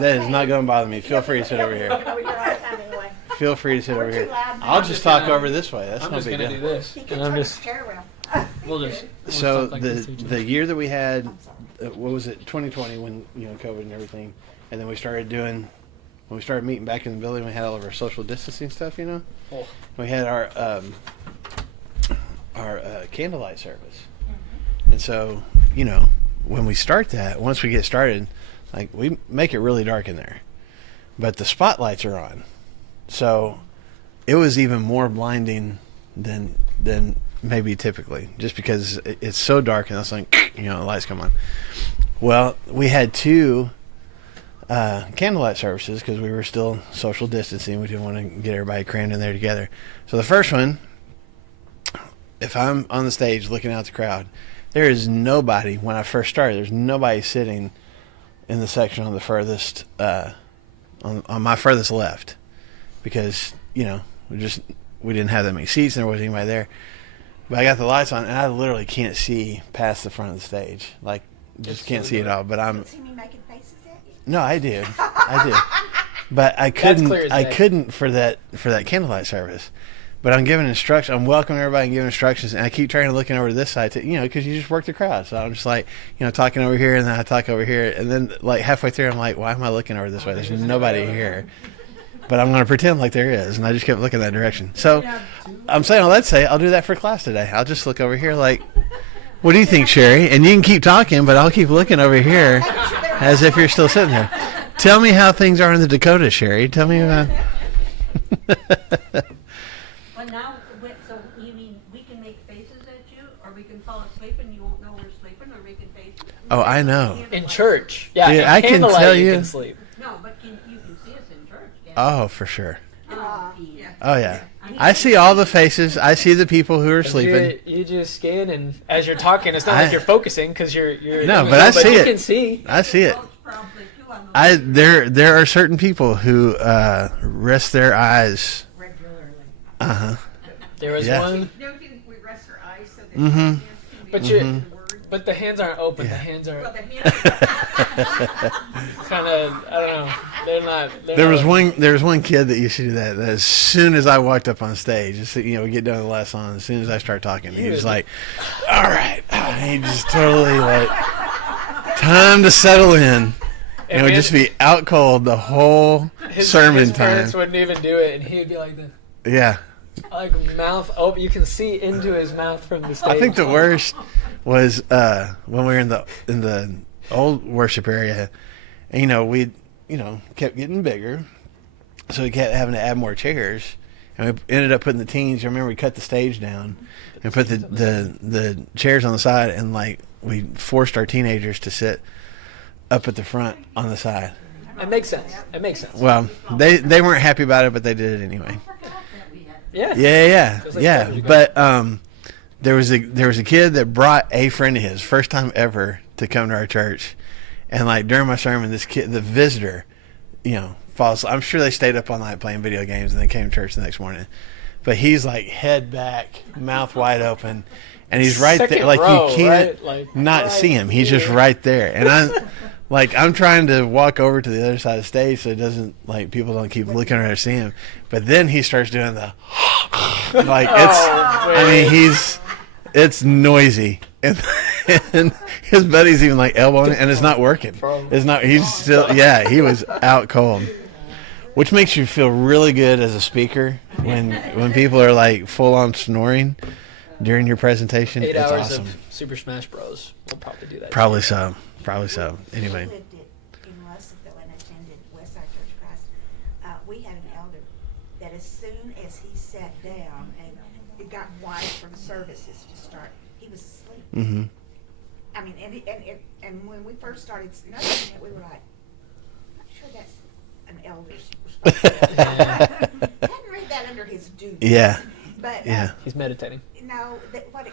That is not going to bother me. Feel free to sit over here. Feel free to sit over here. I'll just talk over this way. That's I'm no just big going to do deal. this. And I'm just, we'll So talk like the this to each other. the year that we had, what was it, 2020, when COVID and everything, and then we started doing, when we started meeting back in the building, we had all of our social distancing stuff. Oh. We had our candlelight service, and so when we start that, once we get started, like we make it really dark in there, but the spotlights are on, so it was even more blinding than maybe typically, just because it's so dark and it's like the lights come on. Well, we had two candlelight services because we were still social distancing. We didn't want to get everybody crammed in there together. So the first one, if I'm on the stage looking out the crowd, there is nobody. When I first started, there's nobody sitting in the section on the furthest on my furthest left, because we didn't have that many seats and there wasn't anybody there. But I got the lights on and I literally can't see past the front of the stage. Like, just can't see it all. But I'm. See me making faces at you? No, I do. But I couldn't. I couldn't for that candlelight service. But I'm giving instructions. I'm welcoming everybody and giving instructions, and I keep trying to looking over to this side, because you just work the crowd. So I'm just like, talking over here, and then I talk over here, and then like halfway through, I'm like, why am I looking over this way? There's nobody here. But I'm going to pretend like there is, and I just kept looking that direction. So I'm saying all that to say, I'll do that for class today. I'll just look over here like, what do you think, Sherry? And you can keep talking, but I'll keep looking over here as if you're still sitting there. Tell me how things are in the Dakota, Sherry. Tell me about. Well, now, so you mean we can make faces at you, or we can fall asleep and you won't know we're sleeping, or making faces? Oh, I know. In church. Yeah, Dude, in I can candlelight, tell you you. can sleep. No, but you can see us in church. Oh, for sure. Yeah. Oh, yeah. I see all the faces. I see the people who are sleeping. You just scan, and as you're talking, it's not like you're focusing because you're. No, but I see you it. can see. I see it. Probably too on the There are certain people who rest their eyes. regularly. There was Yeah. one, No, we rest our eyes so that Mm-hmm. but the hands aren't open. Yeah. The hands are Well, the hands kind of. I don't know. They're not. There was one kid that used to do that as soon as I walked up on stage, just we get done with the last song, as soon as I start talking, he was like, all right. He just totally like, time to settle in. And would just be out cold the whole sermon his time. parents wouldn't even do it, and he'd be like this. Yeah. Like mouth open, you can see into his mouth from the stage. I think the worst was when we were in the old worship area, and we kept getting bigger, so we kept having to add more chairs, and we ended up putting the teens. I remember we cut the stage down and put the chairs on the side, and like we forced our teenagers to sit up at the front on the side. It makes sense. It makes sense. Well, they weren't happy about it, but they did it anyway. Yeah. Yeah. Just like Yeah. But there was a kid that brought a friend of his, first time ever to come to our church, and like during my sermon, this kid, the visitor, falls. I'm sure they stayed up all night playing video games and then came to church the next morning. But he's like head back, mouth wide open, and he's right Second there. Like row, you can't right? Like, not right see him. He's just right there, and I'm trying to walk over to the other side of the stage so it doesn't, like, people don't keep looking around to see him. But then he starts doing the, like, it's noisy. And his buddy's even, like, elbowing it, and it's not working. It's not, he's still, he was out cold. Which makes you feel really good as a speaker when people are, like, full-on snoring during your presentation. 8 it's hours awesome. of Super Smash Bros. We'll probably do that. Probably so. Anyway. lived in Russellville and attended Westside Church of Christ. We had an elder that as soon as he sat down and it got quiet for the services to start, he was asleep. Mm-hmm. I mean, and when we first started noticing it, we were like, I'm not sure that's an elder's responsibility. Hadn't read that under his duties. Yeah. But Yeah. He's meditating. no, what I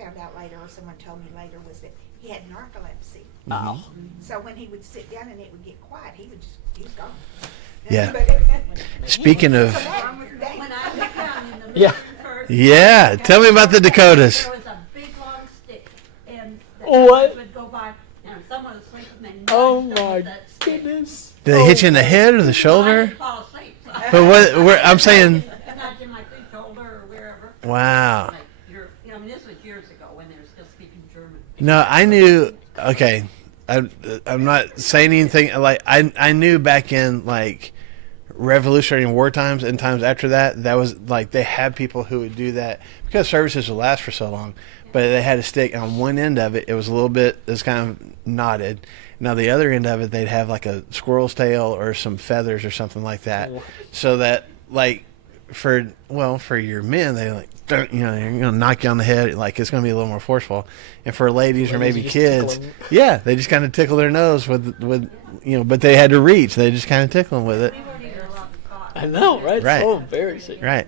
found out later, or someone told me later, was that he had narcolepsy. Oh. So when he would sit down and it would get quiet, he was gone. Yeah. But Speaking of, When I was down in the Yeah. church, yeah, tell me about the Dakotas. there was a big long stick, and the What? elders would go by, and someone was sleeping, and Oh nudged them my with that stick, goodness. Did they hit you in the head or the I shoulder? didn't fall asleep. But I'm saying, Not in my good shoulder or wherever. wow. Like, I mean, this was years ago when they were still speaking German. No, I knew. Okay, I'm not saying anything. Like I knew back in like Revolutionary War times and times after that, that was like they had people who would do that because services would last for so long. But they had a stick on one end of it. It was a little bit. It was kind of knotted. Now the other end of it, they'd have like a squirrel's tail or some feathers or something like that, so that like for your men, they like don't, they're gonna knock you on the head. Like it's gonna be a little more forceful. And for ladies or Ladies, maybe you just tickle kids, them. yeah, they just kind of tickle their nose with but they had to reach. They just kind of tickle them with it. We weren't even allowed to talk. I know, right? Right. So embarrassing. Right.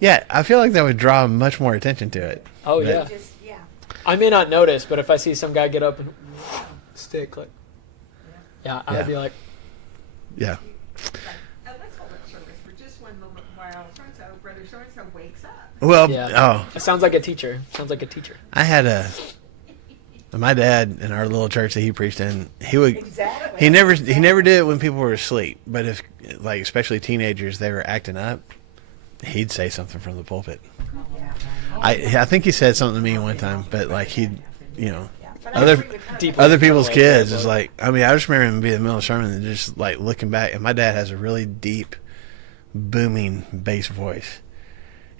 Yeah, I feel like that would draw much more attention to it. Oh But- yeah. Just, yeah. I may not notice, but if I see some guy get up and stick, like, yeah, Yeah. I'd be like, Yeah. Let's hold up service for just one moment while so-and-so, brother so-and-so wakes up. Well, yeah. oh, It sounds like a teacher. Sounds like a teacher. I had my dad in our little church that he preached in. Exactly. He never did it when people were asleep. But if like especially teenagers, they were acting up, he'd say something from the pulpit. I think he said something to me one time, but like he'd But I other agree with her. Deep- other people's Like kids that, is but- like I mean I just remember him being in the middle of the sermon and just like looking back, and my dad has a really deep, booming bass voice.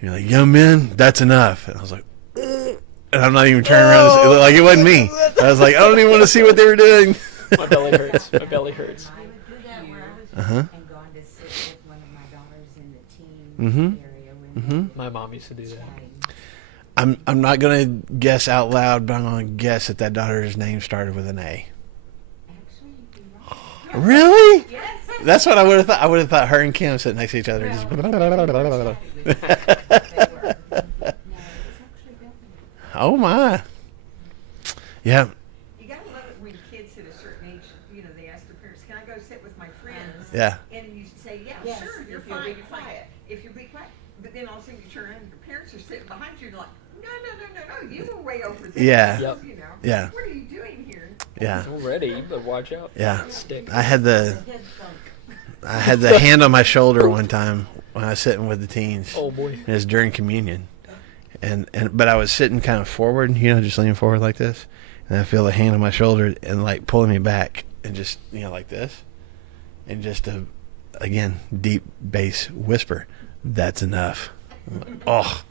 Like young men, that's enough. And I was like, "Ugh." And I'm not even turning around. Like it wasn't me. I was like, I don't even want to see what they were doing. My belly hurts. My belly hurts. I would do that where I was. Uh-huh. And gone to sit with one of my daughters in the teen Mhm. area when Mhm. My mom used to do that. I'm not gonna guess out loud, but I'm gonna guess that daughter's name started with an A. Actually, you'd be right. Really? Yes. That's what I would have thought. I would have thought her and Kim sitting next to each other. Just No, it was actually definitely. oh my. Yeah. You gotta love it when kids hit a certain age, they ask their parents, can I go sit with my friends? Yeah. And you say, yeah, Yes, sure, you're if you'll fine, be you're fine. If you'll be quiet. But then all of a sudden you turn around and your parents are sitting behind you and like, no, you were way over there. Yeah. Yep. Yeah. What are you doing here? Yeah. Already, you better watch out. Yeah. Stick. I had the Head sunk. I had the hand on my shoulder one time when I was sitting with the teens. Oh boy. And it was during communion, but I was sitting kind of forward, just leaning forward like this, and I feel the hand on my shoulder and like pulling me back, and just like this, and just again deep bass whisper, "That's enough." Oh,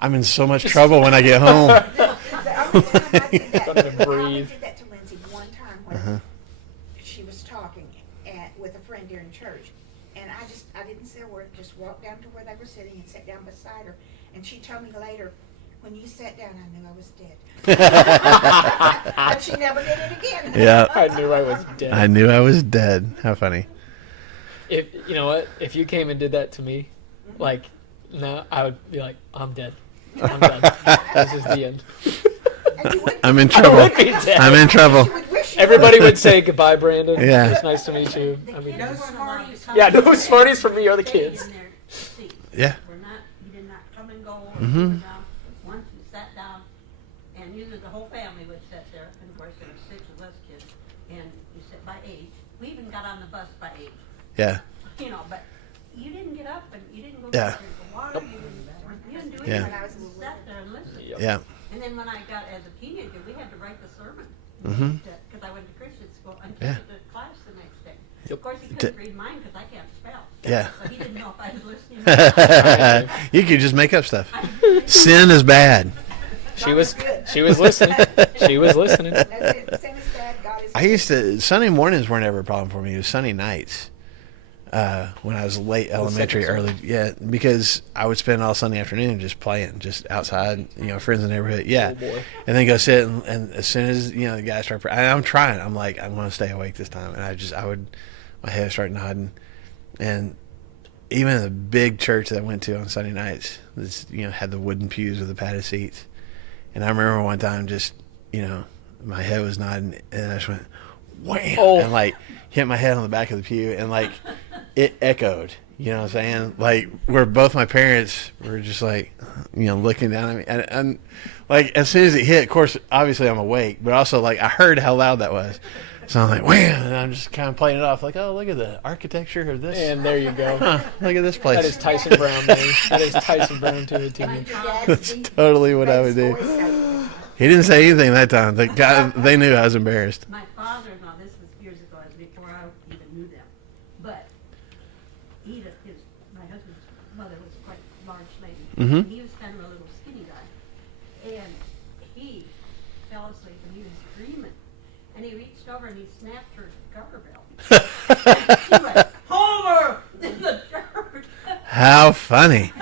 I'm in so much trouble when I get home. I did that. Don't even I breathe. did that to Lindsay one time when Uh-huh. she was talking with a friend during church, and I didn't say a word. Just walked down to where they were sitting and sat down beside her, and she told me later, when you sat down, I knew I was dead. But she never did it again. Yeah, I knew I was dead. I knew I was dead. How funny. If you know what, if you came and did that to me, like, no, I would be like, I'm dead. I'm done. This is the end. And you would- I'm in I trouble. would be dead. I'm in trouble. you would wish you Everybody would say goodbye, Brandon. Yeah. It was nice to meet you. I mean, No smarties. yeah, no smarties for me or the Stay kids. in their seats. Yeah. You did not come and go. Mhm. Once you sat down, and usually the whole family would sit there, and of course there were 6 of us kids, and you sit by age. We even got on the bus by age, Yeah. but you didn't get up and you didn't go Yeah. drink the water, you didn't do Yeah. anything. You just sat there and listened. Yep. Yeah. And then when I got as a teenager, we had to write the sermon. Mhm. Because I went to Christian school and Yeah. took it to class the next day. Yep. Of course, he couldn't read mine because I can't spell. Yeah. So he didn't know if I was listening or not. You could just make up stuff. Sin is bad. She was listening. She was listening. That's it. Sin is bad. God is I used to Sunday mornings weren't ever a problem for me. It was Sunday nights when I was late elementary, second early because I would spend all Sunday afternoon just playing, just outside, friends in the neighborhood, yeah, Oh, boy. and then go sit and as soon as the guys start, I'm trying. I'm like I'm going to stay awake this time, and my head would start nodding, and even the big church that I went to on Sunday nights, this had the wooden pews with the padded seats, and I remember one time just my head was nodding, and I just went wham, Oh. and like hit my head on the back of the pew, and like it echoed. You know what I'm saying? Like where both my parents were just like, looking down at me, and like as soon as it hit, of course, obviously I'm awake, but also like I heard how loud that was. So I'm like, wham, and I'm just kind of playing it off like, oh, look at the architecture of this. And there you go. Huh, look at this That is place. Tyson Brown, man. That is Tyson Brown to a T. Your dad's That's deep totally what I would bass do. voice, so- He didn't say anything that time. The guy, they knew I was embarrassed. My father-in-law, this was years ago, it was before I even knew them, but Edith, my husband's mother was quite a large lady. Mhm. And he was kind of a little skinny guy. And he fell asleep and he was dreaming. And he reached over and he snapped her garter belt. She went, Homer! In the church. How funny.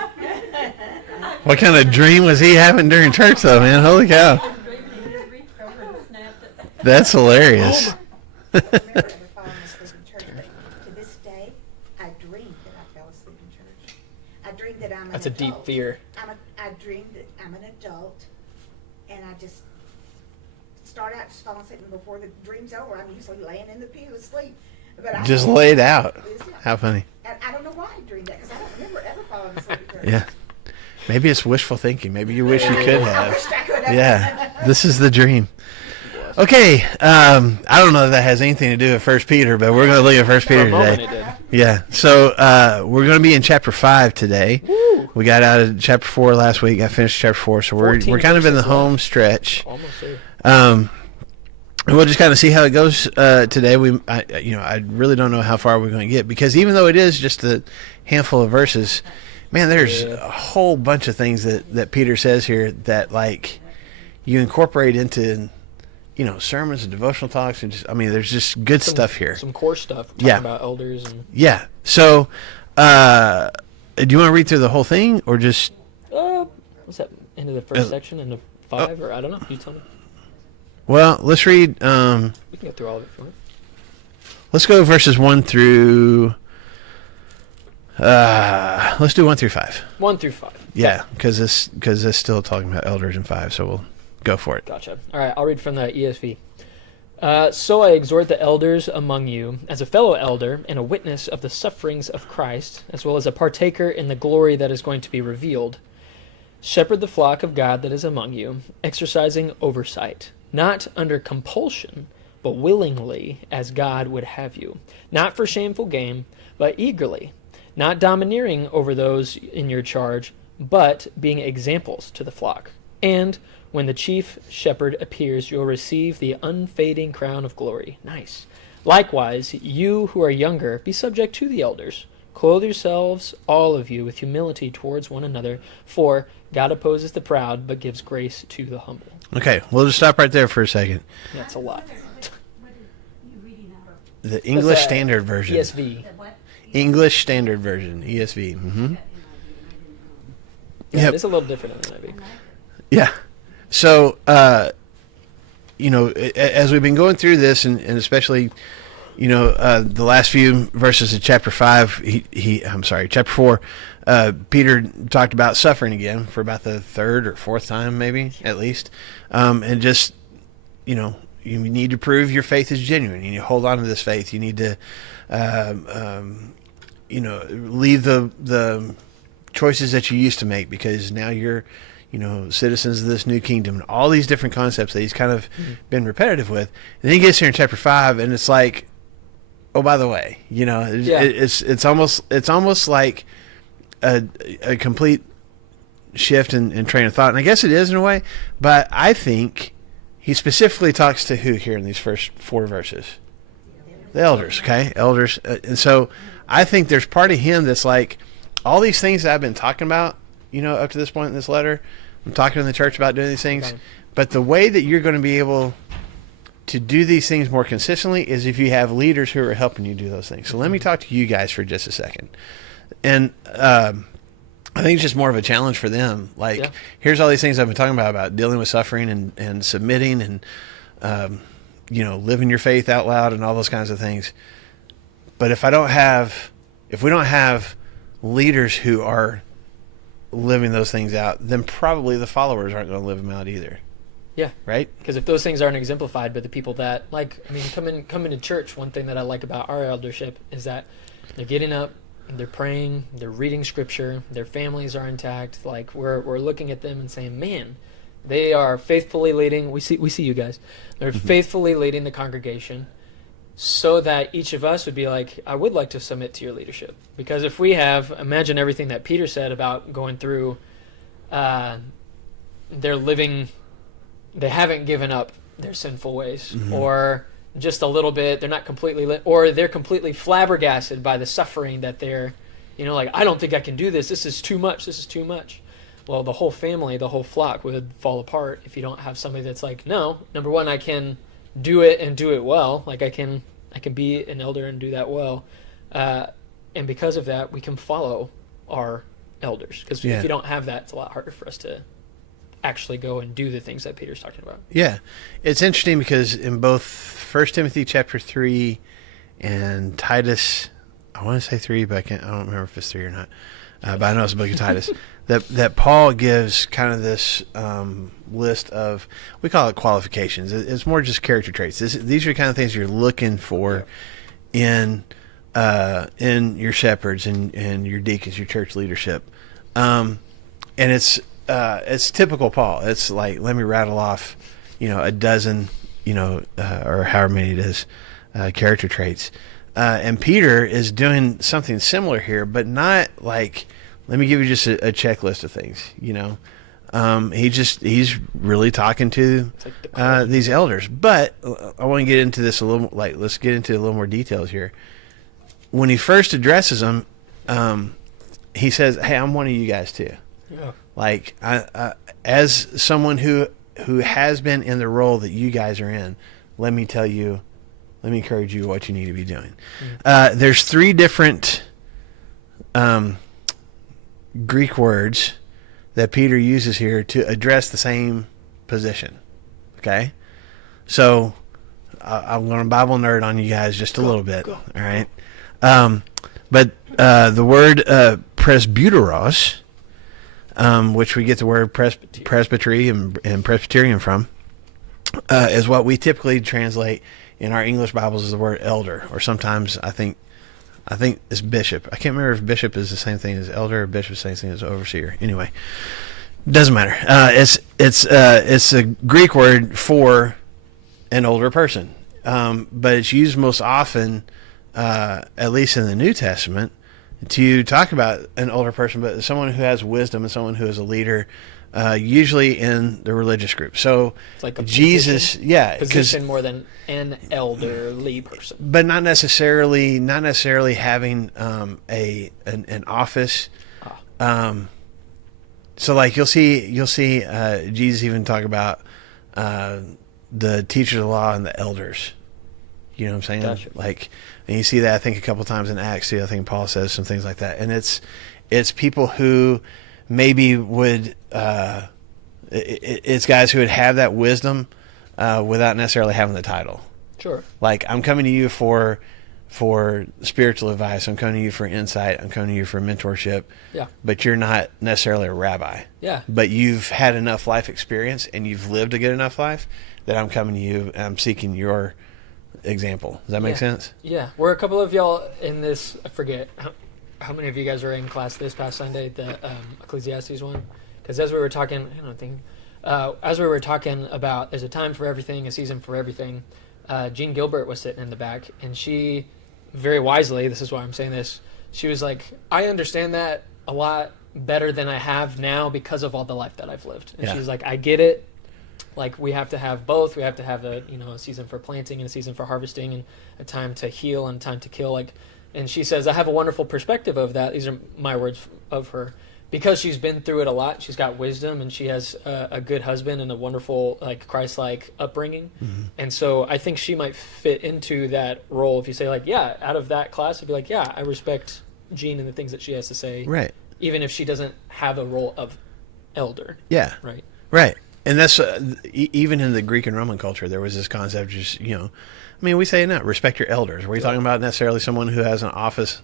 What kind of dream was he having during church, though, man? Holy cow. He was dreaming and he just reached over and snapped it. That's hilarious. I don't remember ever falling asleep in church, but to this day, I dream that I fell asleep in church. I dream that I'm an That's a deep adult. fear. I dream that I'm an adult, and I just start out just falling asleep, and before the dream's over, I'm usually laying in the pew asleep. But I Just laid out. Yeah. How funny. And I don't know why I dreamed that, because I don't remember ever falling asleep in church. Yeah. Maybe it's wishful thinking. Maybe you wish you could I have. wished I could have. Yeah. This is the dream. Okay. I don't know if that has anything to do with First Peter, but we're going to look at First For Peter a moment today. it did. Yeah. So we're going to be in chapter 5 today. We got out of chapter 4 last week. I finished chapter 4, so we're 14 kind of in the verses home left. stretch. Almost there. And we'll just kind of see how it goes today. I really don't know how far we're going to get, because even though it is just a handful of verses, man, there's Yeah. a whole bunch of things that Peter says here that like you incorporate into sermons and devotional talks, and there's just good stuff here. Some core stuff. Talking Yeah. about elders and Yeah. So, do you want to read through the whole thing, or just what's that? Into the first section, into 5, or I don't know. You tell me. well, let's read. We can go through all of it if you want. Let's go verses 1 through. Let's do 1 through 5. 1 through 5. Yeah, because it's still talking about elders in 5, so we'll go for it. Gotcha. All right, I'll read from the ESV. So I exhort the elders among you, as a fellow elder and a witness of the sufferings of Christ, as well as a partaker in the glory that is going to be revealed. Shepherd the flock of God that is among you, exercising oversight, not under compulsion, but willingly, as God would have you, not for shameful gain, but eagerly, not domineering over those in your charge, but being examples to the flock. And when the chief shepherd appears, you'll receive the unfading crown of glory. Nice. Likewise, you who are younger, be subject to the elders. Clothe yourselves, all of you, with humility towards one another, for God opposes the proud, but gives grace to the humble. Okay, we'll just stop right there for a second. That's a lot. What are you reading out of? The English That's, Standard Version. ESV. The what? English Standard Version, ESV. Mm-hmm. Yeah, Yep. it's a little different than NIV. Yeah. So, as we've been going through this, and especially, the last few verses of chapter 5, chapter 4, Peter talked about suffering again for about the third or fourth time, maybe, at least. And just, you need to prove your faith is genuine. You need to hold on to this faith. You need to, leave the choices that you used to make, because now you're, citizens of this new kingdom. All these different concepts that he's kind of been repetitive with. And then he gets here in chapter 5, and it's like, oh, by the way, it's almost like a complete shift in train of thought. And I guess it is in a way, but I think he specifically talks to who here in these first 4 verses? The elders, okay? Elders. And so I think there's part of him that's like, all these things that I've been talking about, up to this point in this letter, I'm talking in the church about doing these things, Okay. but the way that you're going to be able to do these things more consistently is if you have leaders who are helping you do those things. So let me talk to you guys for just a second. And I think it's just more of a challenge for them. Like, Yeah. here's all these things I've been talking about dealing with suffering and submitting and, living your faith out loud and all those kinds of things. But if we don't have leaders who are living those things out, then probably the followers aren't going to live them out either. Yeah. Right? Because if those things aren't exemplified by the people that, coming to church, one thing that I like about our eldership is that they're getting up, they're praying, they're reading scripture, their families are intact. Like, we're looking at them and saying, man, they are faithfully leading. We see you guys. They're faithfully leading the congregation. so that each of us would be like, I would like to submit to your leadership. Because if we have, imagine everything that Peter said about going through, they're living, they haven't given up their sinful ways, or just a little bit, they're not completely, or they're completely flabbergasted by the suffering that they're, like, I don't think I can do this. This is too much. This is too much. Well, the whole family, the whole flock would fall apart if you don't have somebody that's like, no, number one, I can do it and do it well. Like I can be an elder and do that well. And because of that, we can follow our elders. Because if you don't have that, it's a lot harder for us to actually go and do the things that Peter's talking about. Yeah. It's interesting because in both 1 Timothy chapter 3 and Titus, I want to say 3, but I don't remember if it's 3 or not. But I know it's the book of Titus. That Paul gives kind of this list of, we call it qualifications. It's more just character traits. These are the kind of things you're looking for in your shepherds and your deacons, your church leadership. And it's typical Paul. It's like, let me rattle off, a dozen, or however many it is, character traits. And Peter is doing something similar here, but not like, let me give you just a checklist of things, he's really talking to these elders. But I want to get into this a little, let's get into a little more details here. When he first addresses them, he says, hey, I'm one of you guys too. Yeah. Like, I, as someone who has been in the role that you guys are in, let me encourage you what you need to be doing. There's 3 different Greek words that Peter uses here to address the same position. Okay? So, I'm going to Bible nerd on you guys just a little bit. All right? But the word presbyteros, which we get the word presbytery and Presbyterian from, is what we typically translate in our English Bibles as the word elder, or sometimes I think it's bishop. I can't remember if bishop is the same thing as elder or bishop is the same thing as overseer. Anyway, doesn't matter. It's a Greek word for an older person, but it's used most often, at least in the New Testament, to talk about an older person, but someone who has wisdom and someone who is a leader, usually in the religious group. So It's like a Jesus, position more than an elderly person. but not necessarily having an office. So like you'll see Jesus even talk about the teachers of the law and the elders. You know what I'm saying? Gotcha. Like, and you see that I think a couple times in Acts too. I think Paul says some things like that, and it's people who maybe would it's guys who would have that wisdom without necessarily having the title. Sure. Like, I'm coming to you for spiritual advice. I'm coming to you for insight. I'm coming to you for mentorship. Yeah. But you're not necessarily a rabbi. Yeah. But you've had enough life experience and you've lived a good enough life that I'm coming to you and I'm seeking your example. Does that make sense? Yeah. We're a couple of y'all in this, I forget how many of you guys were in class this past Sunday, the Ecclesiastes one? Because as we were talking, as we were talking about there's a time for everything, a season for everything, Jean Gilbert was sitting in the back, and she, very wisely, this is why I'm saying this, she was like, I understand that a lot better than I have now because of all the life that I've lived. And she's like, I get it. Like, we have to have both. We have to have a season for planting and a season for harvesting and a time to heal and time to kill. Like, and she says, I have a wonderful perspective of that. These are my words of her. Because she's been through it a lot, she's got wisdom, and she has a good husband and a wonderful, like, Christ-like upbringing. Mm-hmm. And so I think she might fit into that role. If you say, like, yeah, out of that class, I'd be like, yeah, I respect Jean and the things that she has to say. Right. Even if she doesn't have a role of elder. Yeah. Right. Right. And that's, even in the Greek and Roman culture, there was this concept of just, we say now, respect your elders. Were you talking about necessarily someone who has an office,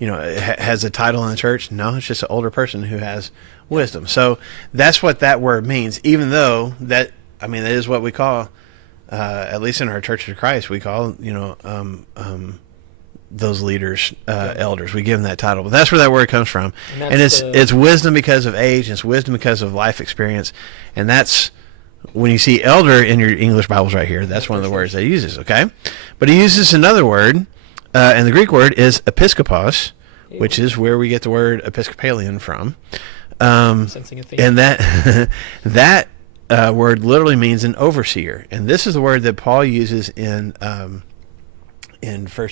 has a title in the church? No, it's just an older person who has wisdom. So that's what that word means, even though that is what we call, at least in our Church of Christ, we call, those leaders, elders. We give them that title. But that's where that word comes from. And it's wisdom because of age, and it's wisdom because of life experience. And that's when you see elder in your English Bibles right here, that's one of the words that he uses, okay? But he uses another word, and the Greek word is episkopos, which is where we get the word Episcopalian from. Sensing a theme. And that that word literally means an overseer. And this is the word that Paul uses in 1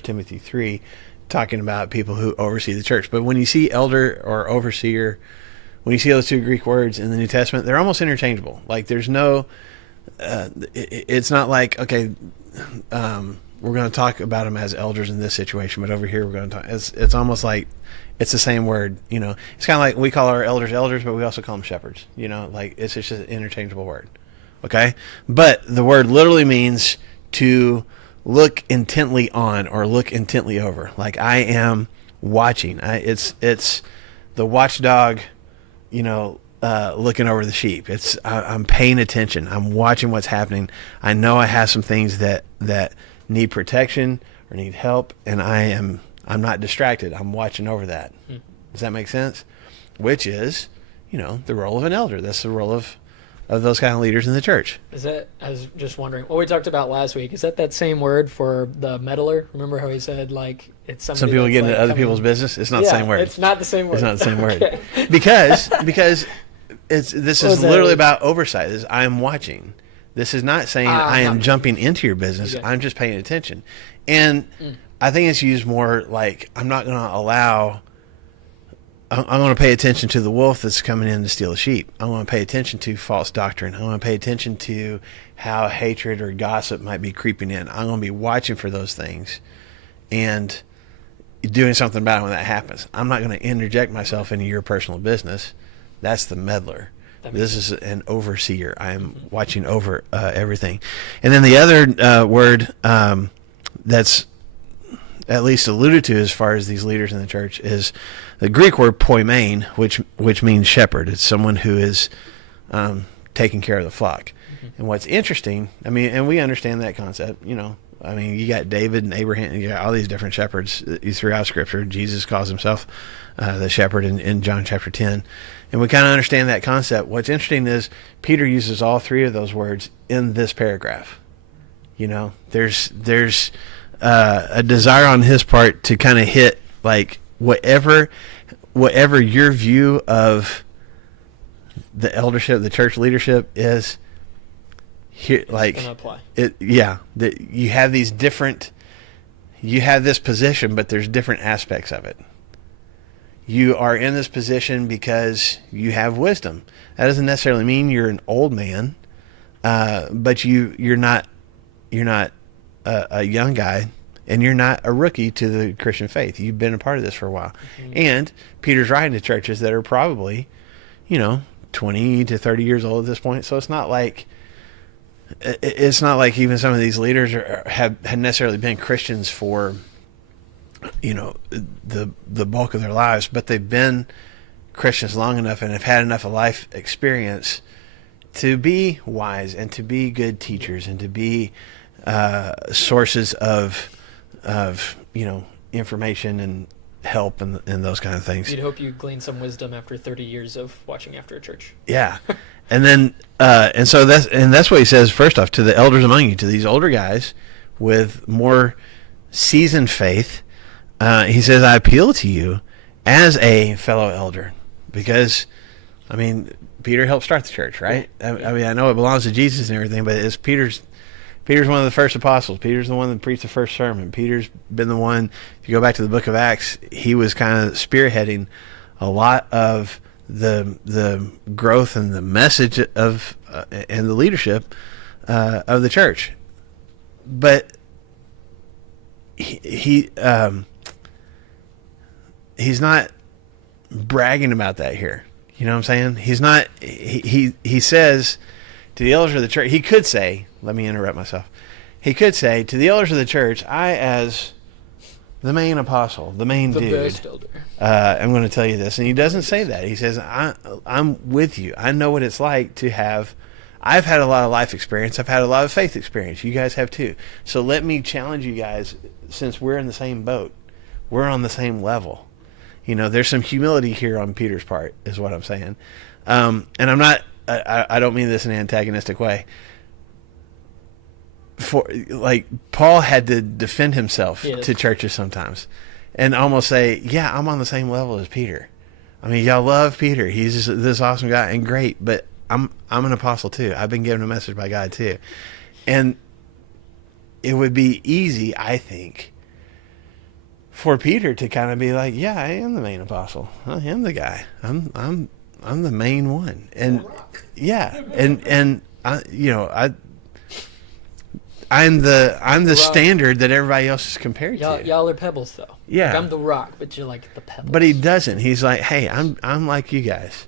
Timothy 3, talking about people who oversee the church. But when you see elder or overseer, when you see those two Greek words in the New Testament, they're almost interchangeable. Like there's no, it's not like, okay, we're going to talk about them as elders in this situation, but over here we're going to talk. It's almost like it's the same word. You know, it's kind of like we call our elders, but we also call them shepherds. You know, like it's just an interchangeable word. Okay, but the word literally means to look intently on or look intently over. Like I am watching. It's the watchdog. You know, looking over the sheep. I'm paying attention. I'm watching what's happening. I know I have some things that need protection or need help, and I'm not distracted. I'm watching over that. Does that make sense? Which is, you know, the role of an elder. That's the role of those kind of leaders in the church. Is that, I was just wondering, what we talked about last week, is that same word for the meddler? Remember how he said, like, it's somebody Some people that's, get like, into other coming- people's business. It's not the Yeah, same word. It's not the same word. It's not the same word. Okay. because this What is was that? literally about oversight. This is, I am watching. This is not saying I am not- jumping into your business. Okay. I'm just paying attention. And I think it's used more like I'm not going to allow. I'm going to pay attention to the wolf that's coming in to steal the sheep. I'm going to pay attention to false doctrine. I'm going to pay attention to how hatred or gossip might be creeping in. I'm going to be watching for those things and doing something about it when that happens. I'm not going to interject myself into your personal business. That's the meddler. This is an overseer. I am watching over everything. And then the other word that's at least alluded to as far as these leaders in the church is the Greek word poimen, which means shepherd. It's someone who is taking care of the flock. And what's interesting, I mean, and we understand that concept, you know. I mean, you got David and Abraham, you got all these different shepherds throughout Scripture. Jesus calls himself the shepherd in John chapter 10. And we kind of understand that concept. What's interesting is Peter uses all three of those words in this paragraph. You know, there's a desire on his part to kind of hit like whatever your view of the eldership, the church leadership is. Here, like Gonna apply. you have these different. You have this position, but there's different aspects of it. You are in this position because you have wisdom. That doesn't necessarily mean you're an old man, but you're not a young guy, and you're not a rookie to the Christian faith. You've been a part of this for a while. And Peter's writing to churches that are probably, 20 to 30 years old at this point. So it's not like even some of these leaders had necessarily been Christians for, the bulk of their lives, but they've been Christians long enough and have had enough of life experience to be wise and to be good teachers and to be sources of information and help and those kind of things. You'd hope you glean some wisdom after 30 years of watching after a church. Yeah. And then so that's what he says first off to the elders among you, to these older guys with more seasoned faith. He says, I appeal to you as a fellow elder because, I mean, Peter helped start the church, right? I mean, I know it belongs to Jesus and everything, but it's Peter's one of the first apostles. Peter's the one that preached the first sermon. Peter's been the one, if you go back to the book of Acts, he was kind of spearheading a lot of the growth and the message of and the leadership of the church. But he's not bragging about that here. You know what I'm saying? He's not. He says to the elders of the church. He could say, let me interrupt myself. He could say to the elders of the church, I as the main apostle, the main The dude, best elder. I'm going to tell you this. And he doesn't say that. He says, I'm with you. I know what it's like to have. I've had a lot of life experience. I've had a lot of faith experience. You guys have too. So let me challenge you guys, since we're in the same boat. We're on the same level. There's some humility here on Peter's part, is what I'm saying. And I'm not I don't mean this in an antagonistic way. For like Paul had to defend himself Yes. to churches sometimes, and almost say, "Yeah, I'm on the same level as Peter." I mean, y'all love Peter; he's this awesome guy and great, but I'm an apostle too. I've been given a message by God too, and it would be easy, I think, for Peter to kind of be like, "Yeah, I am the main apostle. I am the guy. I'm the main one." And yeah, and I'm the rock. standard that everybody else is compared to. Y'all are pebbles, though. Yeah. Like, I'm the rock, but you're like the pebbles. But he doesn't. He's like, "Hey, I'm like you guys.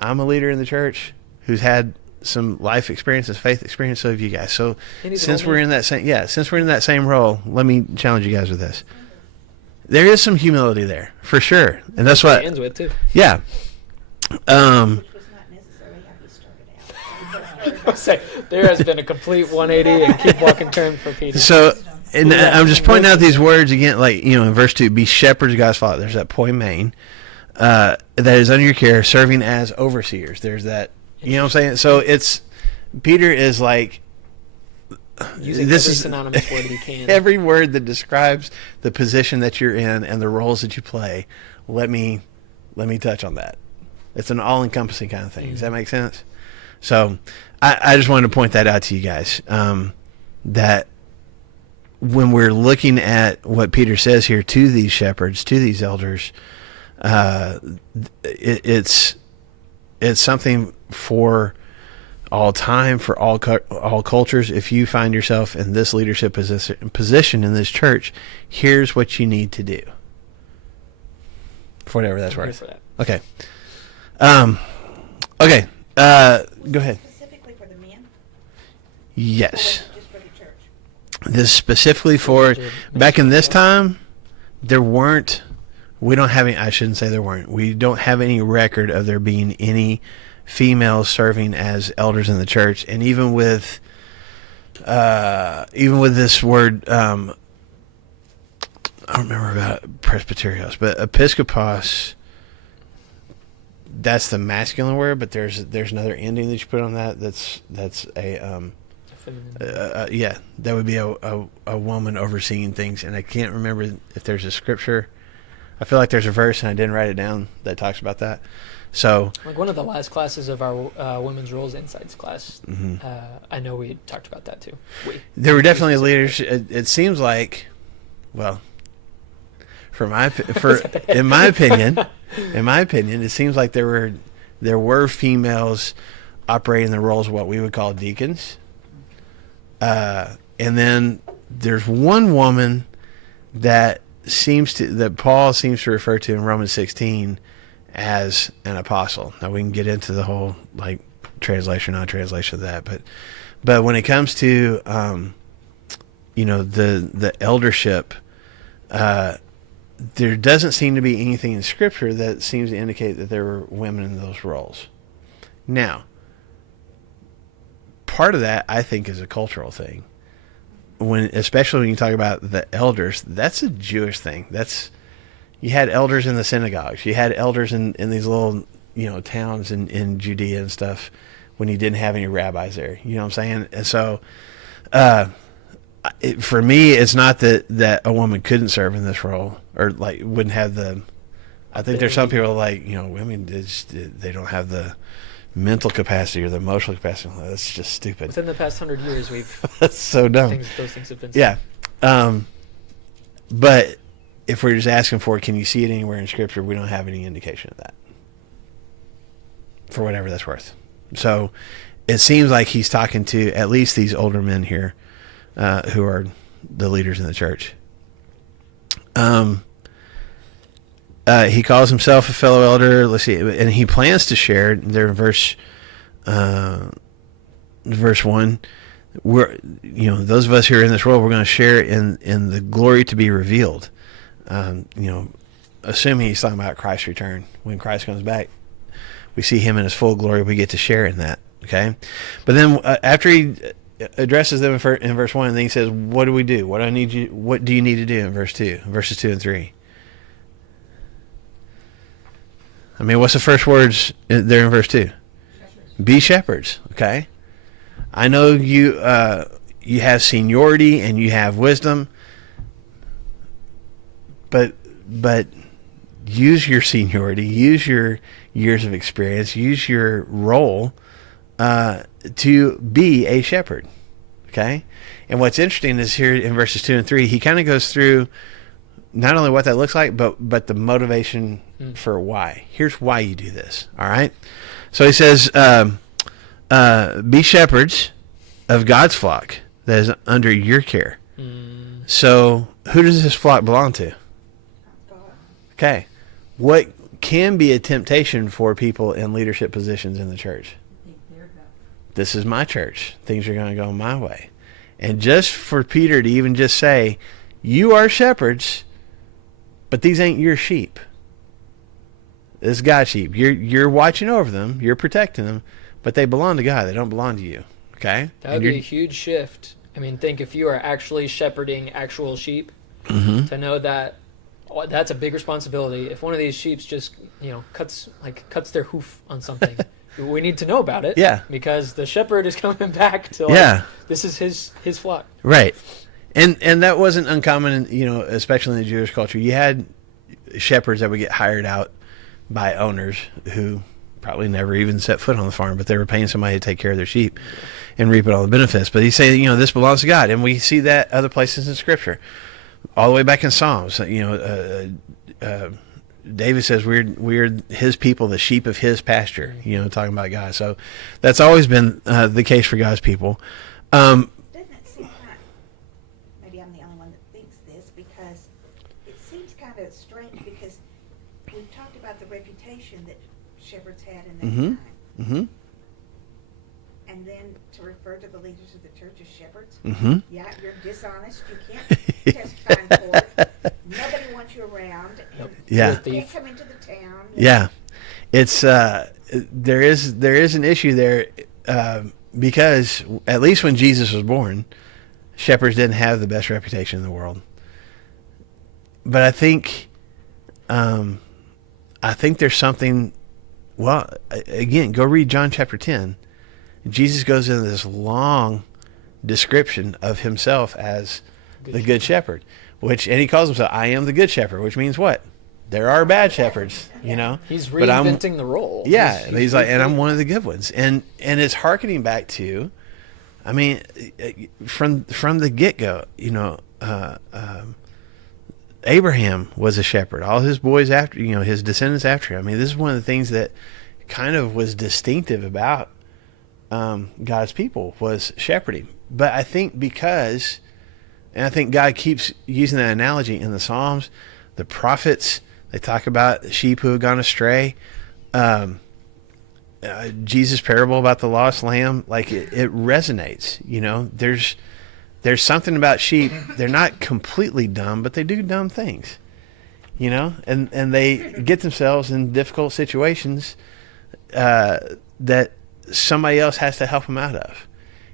I'm a leader in the church who's had some life experiences, faith experience. So have you guys. So And he's since an we're old in that same role, let me challenge you guys with this. There is some humility there for sure, and that's It what. ends with, too. Yeah. Which was not necessarily how he started out. Say, there has been a complete 180 and keep walking turn for Peter. So, and I'm just pointing out these words again, like, in verse 2, be shepherds of God's flock. There's that poimen, that is under your care, serving as overseers. There's that, you know what I'm saying? So Peter is like, Using this every is synonymous word he can. every word that describes the position that you're in and the roles that you play. Let me touch on that. It's an all-encompassing kind of thing. Does that make sense? So, I just wanted to point that out to you guys. That when we're looking at what Peter says here to these shepherds, to these elders, it's something for all time, for all cultures. If you find yourself in this leadership position in this church, here's what you need to do. For whatever that's I'm here worth. for that. Okay. Okay. Go ahead. Specifically for the men? Yes. Or was it just for the church? This specifically for back in this time, we don't have any. I shouldn't say there weren't. We don't have any record of there being any females serving as elders in the church, and even with this word, I don't remember about presbyterios, but episkopos. That's the masculine word, but there's another ending that you put on that. That's a Feminine. yeah, that would be a woman overseeing things, and I can't remember if there's a scripture. I feel like there's a verse, and I didn't write it down, that talks about that. So, Like one of the last classes of our Women's Roles Insights class, I know we talked about that too. there were definitely leaders. It seems like, well, in my opinion, it seems like there were females operating the roles of what we would call deacons. And then there's one woman that Paul seems to refer to in Romans 16 as an apostle. Now we can get into the whole like translation, non-translation of that, but when it comes to the eldership, there doesn't seem to be anything in Scripture that seems to indicate that there were women in those roles. Now, part of that, I think, is a cultural thing. Especially when you talk about the elders, that's a Jewish thing. You had elders in the synagogues. You had elders in these little, towns in Judea and stuff when you didn't have any rabbis there. You know what I'm saying? And so, for me, it's not that a woman couldn't serve in this role or like wouldn't have the. I think there's some people like women they don't have the mental capacity or the emotional capacity. That's just stupid. Within the past 100 years, we've That's so dumb. those things have been. Yeah, but if we're just asking for it, can you see it anywhere in Scripture? We don't have any indication of that. For whatever that's worth. So it seems like he's talking to at least these older men here, who are the leaders in the church. He calls himself a fellow elder. Let's see, and he plans to share. There in verse 1. We're those of us who are in this world, we're going to share in the glory to be revealed. Assuming he's talking about Christ's return, when Christ comes back, we see him in his full glory. We get to share in that. Okay, but then after he addresses them in verse 1, and then he says, "What do we do? What do you need to do?" In verse 2, verses 2 and 3. I mean, what's the first words there in verse 2? Be shepherds, okay? I know you you have seniority and you have wisdom, but use your seniority, use your years of experience, use your role to be a shepherd, okay? And what's interesting is here in verses 2 and 3, he kind of goes through not only what that looks like, but the motivation for why. Here's why you do this, all right? So he says, be shepherds of God's flock that is under your care. So who does this flock belong to? God. Okay. What can be a temptation for people in leadership positions in the church? Think they're good. This is my church. Things are going to go my way. And just for Peter to even just say, you are shepherds, but these ain't your sheep. This is God's sheep. You're watching over them. You're protecting them, but they belong to God. They don't belong to you. Okay? That would be a huge shift. I mean, think if you are actually shepherding actual sheep, to know that that's a big responsibility. If one of these sheep just, cuts their hoof on something, we need to know about it. Yeah. Because the shepherd is coming back to this is his flock. Right. And that wasn't uncommon, especially in the Jewish culture. You had shepherds that would get hired out by owners who probably never even set foot on the farm, but they were paying somebody to take care of their sheep and reap all the benefits. But he say, this belongs to God. And we see that other places in Scripture. All the way back in Psalms, David says we're his people, the sheep of his pasture, talking about God. So that's always been the case for God's people. Doesn't it seem like, maybe I'm the only one that thinks this, because it seems kind of strange, because we've talked about the reputation that shepherds had in their time. Mm-hmm. And then to refer to the leaders of the church as shepherds, Mm-hmm. yeah, you're dishonest, you can't testify in court, nobody wants you around, and Yeah. you can't come into the town. Yeah. It's there is an issue there because at least when Jesus was born, shepherds didn't have the best reputation in the world. But I think there's something. Well, again, go read John chapter 10. Jesus goes into this long description of himself as the good shepherd, and he calls himself, I am the good shepherd, which means what? There are bad shepherds, He's but I'm- reinventing the role. Yeah, he's like, and I'm one of the good ones, and it's hearkening back to, I mean, from the get go, Abraham was a shepherd. All his boys after, his descendants after him. I mean, this is one of the things that kind of was distinctive about God's people was shepherding. But I think and I think God keeps using that analogy in the Psalms, the prophets. They talk about sheep who have gone astray. Jesus' parable about the lost lamb, like it resonates. There's something about sheep. They're not completely dumb, but they do dumb things. And they get themselves in difficult situations that somebody else has to help them out of.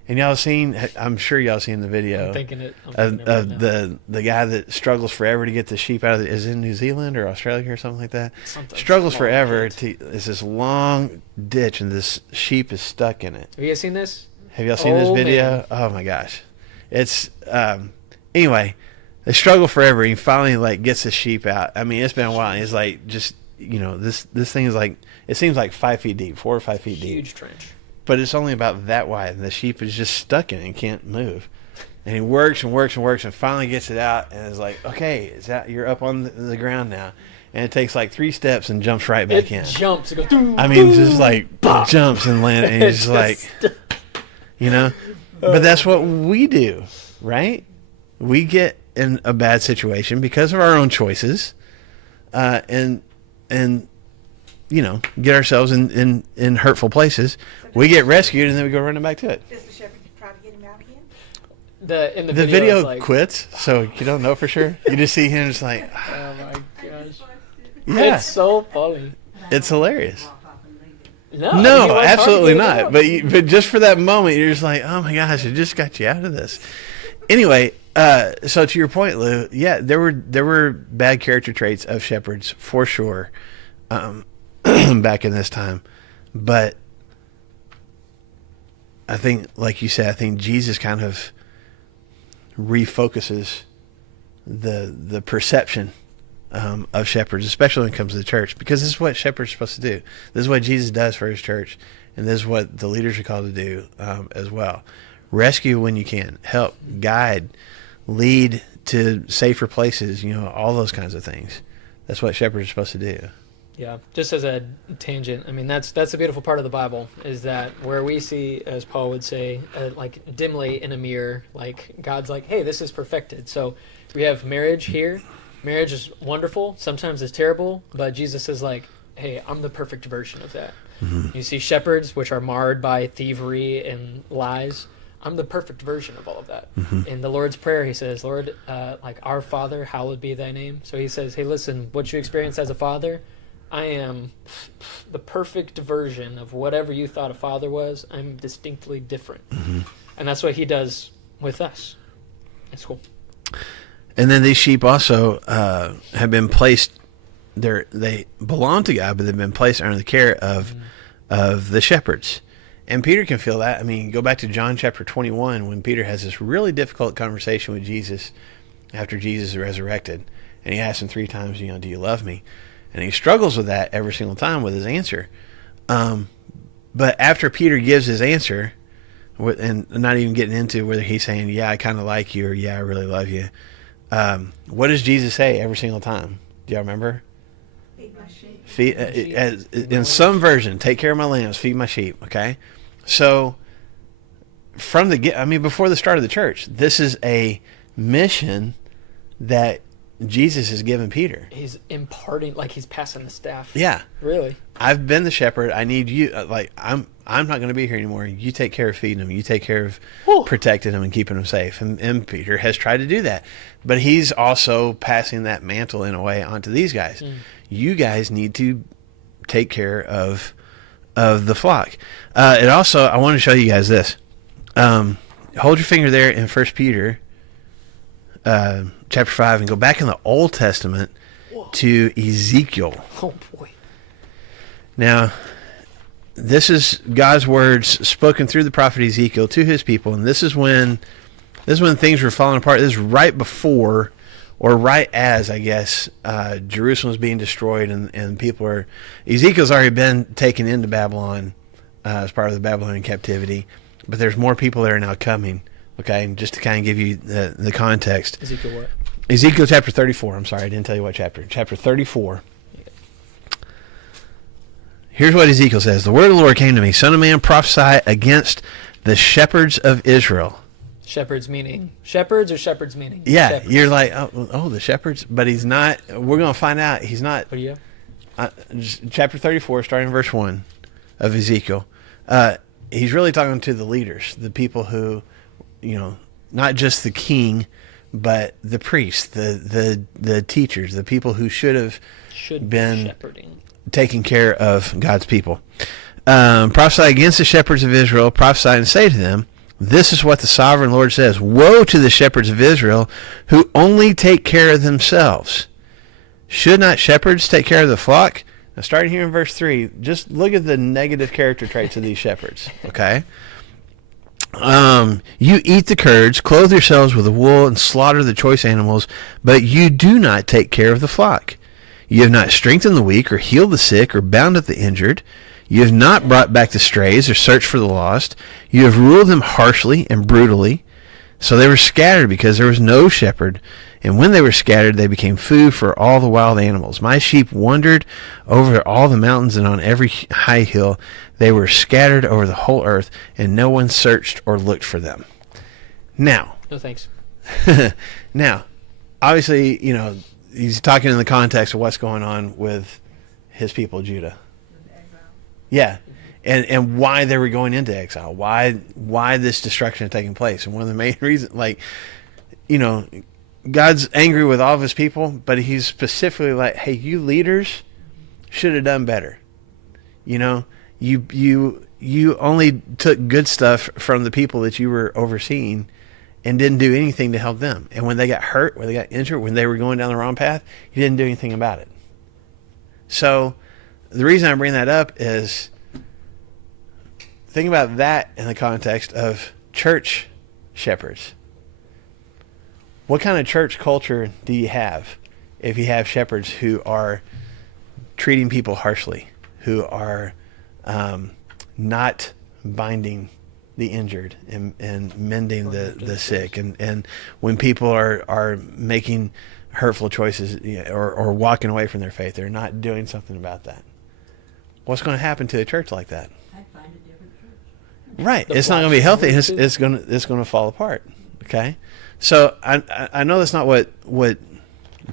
And I'm sure y'all seen the video I'm thinking it of right now. the guy that struggles forever to get the sheep out of is in New Zealand or Australia or something like that. Something Struggles long forever pit. it's this long ditch and this sheep is stuck in it. Have you guys seen this? Have y'all seen this Oh, video? man. Oh my gosh. It's anyway, they struggle forever. He finally gets the sheep out. I mean, it's been a while. And he's like, just this thing is like, it seems like 5 feet deep, 4 or 5 feet deep. Huge trench. But it's only about that wide, and the sheep is just stuck in it and can't move. And he works and works and works and finally gets it out and is like, okay, it's out. You're up on the ground now. And it takes 3 steps and jumps right back in. Jumps. It goes, doo, I mean, doo, just pop. jumps and lands. And he's just like, But that's what we do, right? We get in a bad situation because of our own choices, and get ourselves in hurtful places. We get rescued and then we go running back to it. Does the shepherd try to get him out again? In the The video, video quits, so you don't know for sure. You just see him just like, Oh my gosh. yeah, It's so funny. it's hilarious. Walk off and leave it. No, I mean, No, he works hard to absolutely get it not. out. But just for that moment, you're just like, oh my gosh, it just got you out of this. Anyway, so to your point, Lou, yeah, there were bad character traits of shepherds for sure, back in this time, but I think, like you said, I think Jesus kind of refocuses the perception of shepherds, especially when it comes to the church, because this is what shepherds are supposed to do. This is what Jesus does for his church, and this is what the leaders are called to do as well. Rescue when you can, help, guide, lead to safer places, all those kinds of things. That's what shepherds are supposed to do. Yeah, just as a tangent, I mean, that's a beautiful part of the Bible, is that where we see, as Paul would say, like dimly in a mirror, like God's like, hey, this is perfected. So we have marriage here. Marriage is wonderful. Sometimes it's terrible, but Jesus is like, hey, I'm the perfect version of that. Mm-hmm. You see shepherds, which are marred by thievery and lies. I'm the perfect version of all of that. Mm-hmm. In the Lord's Prayer, he says, Lord, like our Father, hallowed be thy name. So he says, hey, listen, what you experience as a father, I am the perfect version of whatever you thought a father was. I'm distinctly different. Mm-hmm. And that's what he does with us. It's cool. And then these sheep also have been placed there. They belong to God, but they've been placed under the care of the shepherds. And Peter can feel that. I mean, go back to John chapter 21 when Peter has this really difficult conversation with Jesus after Jesus is resurrected. And he asks him 3 times, do you love me? And he struggles with that every single time with his answer. But after Peter gives his answer, and not even getting into whether he's saying, yeah, I kind of like you, or yeah, I really love you. What does Jesus say every single time? Do y'all remember? Feed my sheep. In some version, take care of my lambs, feed my sheep. Okay, so before the start of the church, this is a mission that Jesus has given Peter. He's imparting, like he's passing the staff. Yeah, Really? I've been the shepherd. I need you. I'm not going to be here anymore. You take care of feeding them. You take care of protecting them and keeping them safe. And Peter has tried to do that, but he's also passing that mantle in a way onto these guys. You guys need to take care of the flock. It also, I want to show you guys this. Hold your finger there in 1 Peter chapter 5 and go back in the Old Testament to Ezekiel. Oh, boy. Now, this is God's words spoken through the prophet Ezekiel to his people, and this is when things were falling apart. This is right before, or right as, I guess, Jerusalem was being destroyed, and Ezekiel's already been taken into Babylon as part of the Babylonian captivity, but there's more people that are now coming. Okay, and just to kind of give you the context. Ezekiel what? Ezekiel chapter 34. I'm sorry, I didn't tell you what chapter. Chapter 34. Here's what Ezekiel says. The word of the Lord came to me, son of man, prophesy against the shepherds of Israel. Shepherds meaning shepherds, or shepherds meaning? Yeah, shepherds? you're like, oh, the shepherds? But he's not. We're going to find out he's not. What do you have? Chapter 34, starting in verse 1 of Ezekiel. He's really talking to the leaders, the people who, not just the king, but the priests, the teachers, the people who should Should been be shepherding. taking care of God's people. Prophesy against the shepherds of Israel, prophesy and say to them, this is what the sovereign Lord says, woe to the shepherds of Israel who only take care of themselves. Should not shepherds take care of the flock? Now, starting here in verse 3, just look at the negative character traits of these shepherds, okay? You eat the curds, clothe yourselves with the wool, and slaughter the choice animals, but you do not take care of the flock. You have not strengthened the weak, or healed the sick, or bound up the injured. You have not brought back the strays, or searched for the lost. You have ruled them harshly and brutally. So they were scattered because there was no shepherd. And when they were scattered, they became food for all the wild animals. My sheep wandered over all the mountains and on every high hill. They were scattered over the whole earth, and no one searched or looked for them. Now, No thanks. now, obviously, he's talking in the context of what's going on with his people, Judah. Yeah, and why they were going into exile, why this destruction had taken place, and one of the main reasons, God's angry with all of his people, but he's specifically like, hey, you leaders should have done better. You only took good stuff from the people that you were overseeing and didn't do anything to help them. And when they got hurt, when they got injured, when they were going down the wrong path, you didn't do anything about it. So the reason I bring that up is think about that in the context of church shepherds. What kind of church culture do you have if you have shepherds who are treating people harshly, who are not binding the injured and mending the sick, and when people are making hurtful choices, or walking away from their faith, they're not doing something about that? What's going to happen to a church like that? I'd find a different church. Right. The It's not going to be flocks healthy. of It's going to fall apart. Okay. So I know that's not what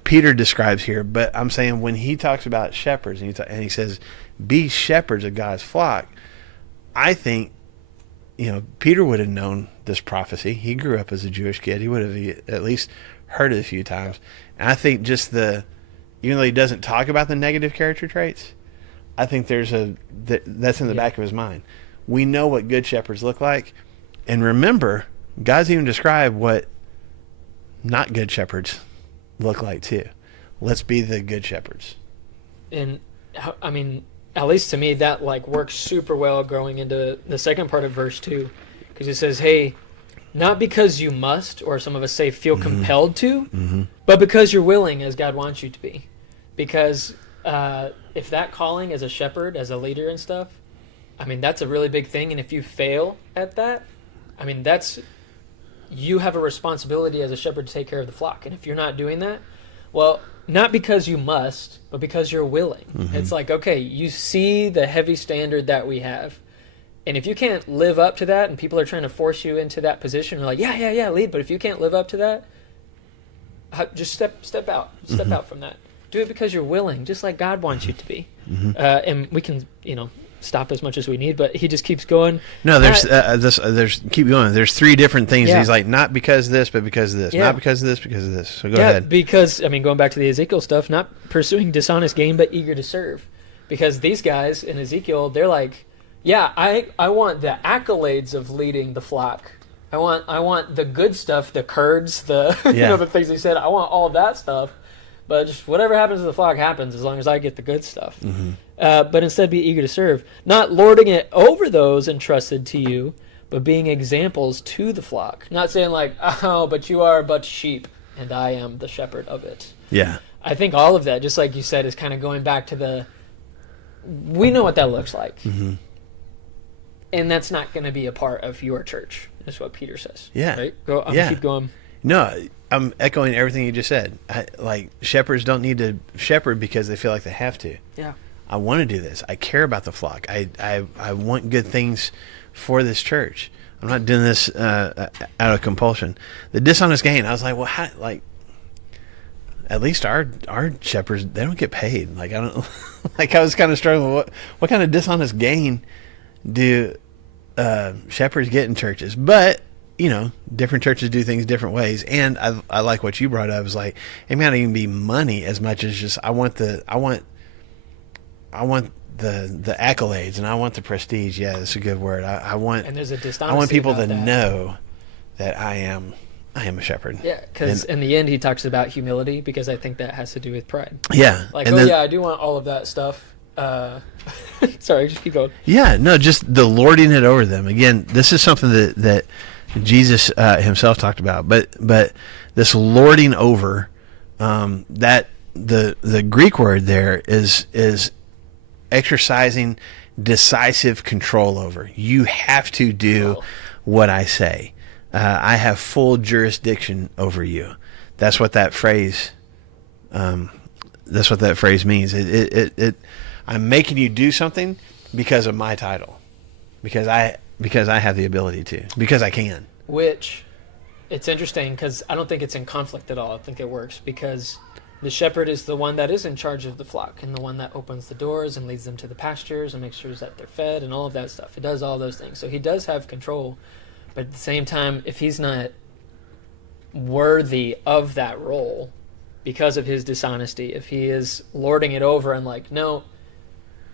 Peter describes here, but I'm saying when he talks about shepherds and he says, be shepherds of God's flock, I think, Peter would have known this prophecy. He grew up as a Jewish kid. He would have at least heard it a few times. And I think even though he doesn't talk about the negative character traits, I think that's in the back of his mind. We know what good shepherds look like. And remember, God's even described what not good shepherds look like too. Let's be the good shepherds. And I mean, at least to me, that works super well going into the second part of verse 2, because it says, hey, not because you must, or some of us say feel compelled to, but because you're willing, as God wants you to be. Because if that calling as a shepherd, as a leader and stuff, I mean, that's a really big thing. And if you fail at that, I mean, you have a responsibility as a shepherd to take care of the flock. And if you're not doing that, well, not because you must, but because you're willing. It's like, okay, you see the heavy standard that we have. And if you can't live up to that, and people are trying to force you into that position, you're like, yeah, lead. But if you can't live up to that, just step out. Step out from that. Do it because you're willing, just like God wants you to be. And we can, stop as much as we need, but he just keeps going. No, there's keep going. There's three different things. Yeah. He's like, not because of this, but because of this. Yeah. Not because of this, because of this. So go ahead. Because, going back to the Ezekiel stuff, not pursuing dishonest gain, but eager to serve. Because these guys in Ezekiel, they're like, yeah, I want the accolades of leading the flock. I want the good stuff, the curds, the the things he said. I want all that stuff. But just whatever happens to the flock happens as long as I get the good stuff. But instead be eager to serve, not lording it over those entrusted to you, but being examples to the flock. Not saying like, oh, but you are but sheep, and I am the shepherd of it. Yeah. I think all of that, just like you said, is kind of going back to we know what that looks like. And that's not going to be a part of your church, is what Peter says. Yeah. Right? I'm going to keep going. No, I'm echoing everything you just said. Shepherds don't need to shepherd because they feel like they have to. Yeah. I want to do this. I care about the flock. I want good things for this church. I'm not doing this out of compulsion. The dishonest gain, I was like, well, how, at least our shepherds, they don't get paid. I don't I was kind of struggling. What kind of dishonest gain do shepherds get in churches? But different churches do things different ways, and I like what you brought up. Is like it may not even be money as much as just I want the accolades, and I want the prestige. Yeah, that's a good word. I want people to know that I am a shepherd. Yeah, because in the end he talks about humility, because I think that has to do with pride. Yeah, I do want all of that stuff. Sorry, just keep going. Yeah, no, just the lording it over them. Again, this is something that Jesus himself talked about, but this lording over, that the Greek word there is exercising decisive control over. You have to do what I say. I have full jurisdiction over you. That's what that phrase. That's what that phrase means. I'm making you do something because of my title, because I have the ability to, because I can. Which, it's interesting because I don't think it's in conflict at all. I think it works because the shepherd is the one that is in charge of the flock and the one that opens the doors and leads them to the pastures and makes sure that they're fed and all of that stuff. It does all those things. So he does have control. But at the same time, if he's not worthy of that role because of his dishonesty, if he is lording it over and like, no,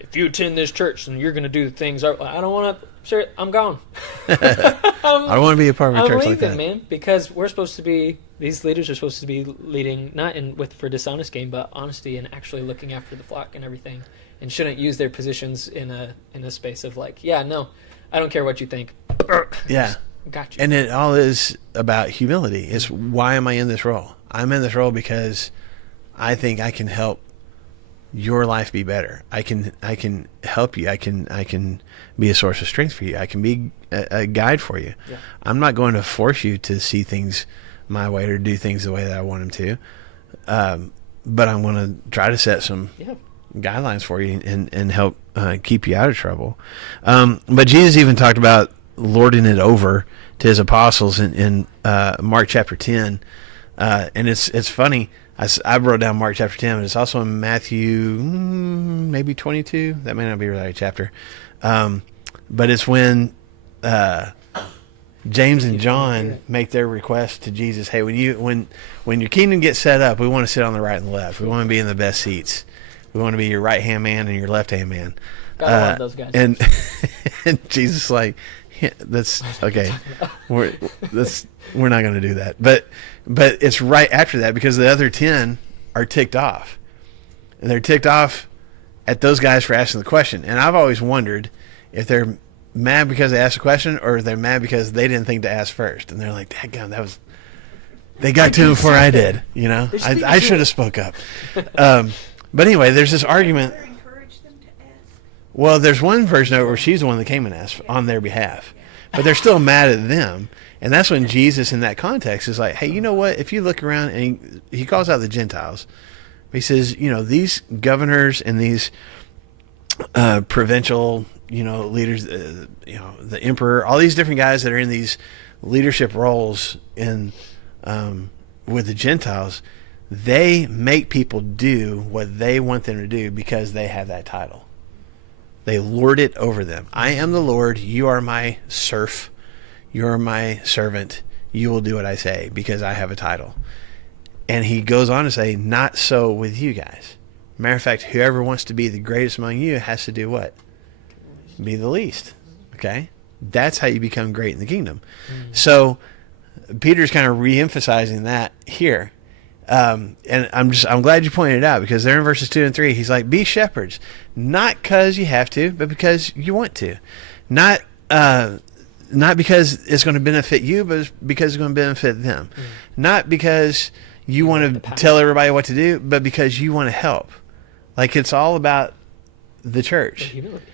if you attend this church, then you're going to do things. I don't want to. Sir, I'm gone. I don't want to be a part of a I'm church like leaving, that. man, because we're supposed to be. These leaders are supposed to be leading not for dishonest gain, but honesty and actually looking after the flock and everything, and shouldn't use their positions in a space of like, yeah, no, I don't care what you think. Yeah. Got you. And it all is about humility. It's why am I in this role? I'm in this role because I think I can help your life be better. I can help you. I can be a source of strength for you. I can be a guide for you. Yeah. I'm not going to force you to see things my way or do things the way that I want them to. But I'm going to try to set some guidelines for you and help keep you out of trouble. But Jesus even talked about lording it over to his apostles in Mark chapter 10. And it's funny. I wrote down Mark chapter 10, but it's also in Matthew, maybe 22. That may not be the right chapter. But it's when James and John make their request to Jesus. Hey, when your kingdom gets set up, we want to sit on the right and the left. We want to be in the best seats. We want to be your right hand man and your left hand man. Gotta love those guys. And Jesus is like, yeah, that's okay. We're not going to do that. But it's right after that because the other 10 are ticked off, and they're ticked off at those guys for asking the question. And I've always wondered if they're mad because they asked a question or if they're mad because they didn't think to ask first. And they're like, "Dadgum, they got to him before I did." You know, I should have spoke up. But anyway, there's this argument. Encourage them to ask. Well, there's one version of it where she's the one that came and asked on their behalf. But they're still mad at them. And that's when Jesus, in that context, is like, hey, you know what? If you look around, and he calls out the Gentiles. He says, these governors and these provincial, leaders, the emperor, all these different guys that are in these leadership roles with the Gentiles, they make people do what they want them to do because they have that title. They lord it over them. I am the Lord. You are my serf. You are my servant. You will do what I say because I have a title. And he goes on to say, not so with you guys. Matter of fact, whoever wants to be the greatest among you has to do what? Be the least. Okay? That's how you become great in the kingdom. So Peter's kind of re-emphasizing that here. And I'm glad you pointed it out because there in verses 2 and 3, he's like, be shepherds, not because you have to, but because you want to. Not because it's going to benefit you, but because it's going to benefit them. Not because you want to tell everybody what to do, but because you want to help. Like, it's all about the church. Humility.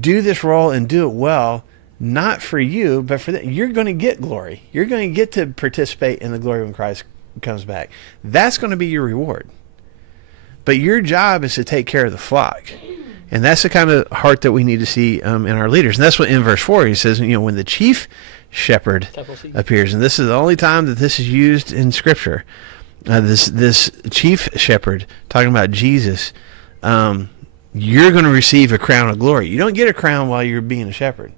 Do this role and do it well, not for you, but for them. You're going to get glory. You're going to get to participate in the glory when Christ comes back. That's going to be your reward. But your job is to take care of the flock. And that's the kind of heart that we need to see in our leaders. And that's what in verse 4 he says, when the chief shepherd appears, and this is the only time that this is used in Scripture, this chief shepherd, talking about Jesus, you're going to receive a crown of glory. You don't get a crown while you're being a shepherd.